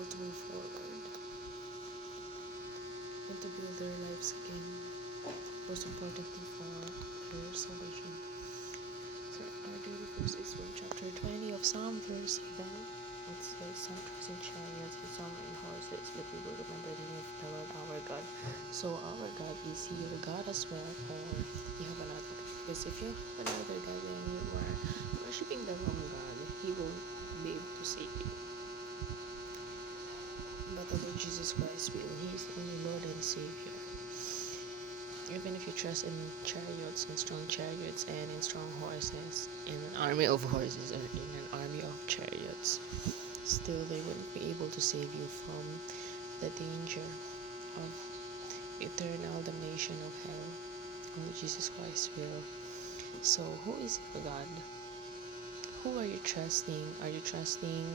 able to move forward and to build their lives again. Most importantly, for their salvation. So our daily verse is from chapter 20 of Psalm, verse 7. It says, "Some trust in chariots and some in horses, but we will remember the name of the Lord our God." So our God is your God as well, or you have another. Because if you have another God and you are worshipping the wrong God, He won't be able to save you. But the Lord Jesus Christ will. He is the only Lord and Savior. Even if you trust in chariots, in strong chariots, and in strong horses, in an army of horses, or in an army of chariots, still they wouldn't be able to save you from the danger of eternal damnation of hell. Only Jesus Christ will. So, who is your God? Who are you trusting? Are you trusting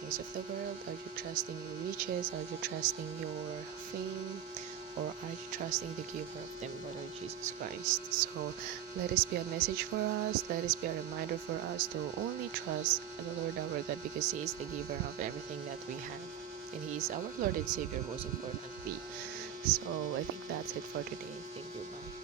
things of the world? Are you trusting your riches? Are you trusting your fame? Or are you trusting the giver of them, Lord Jesus Christ? So let this be a message for us. Let this be a reminder for us to only trust the Lord our God, because He is the giver of everything that we have. And He is our Lord and Savior, most importantly. So I think that's it for today. Thank you. Bye.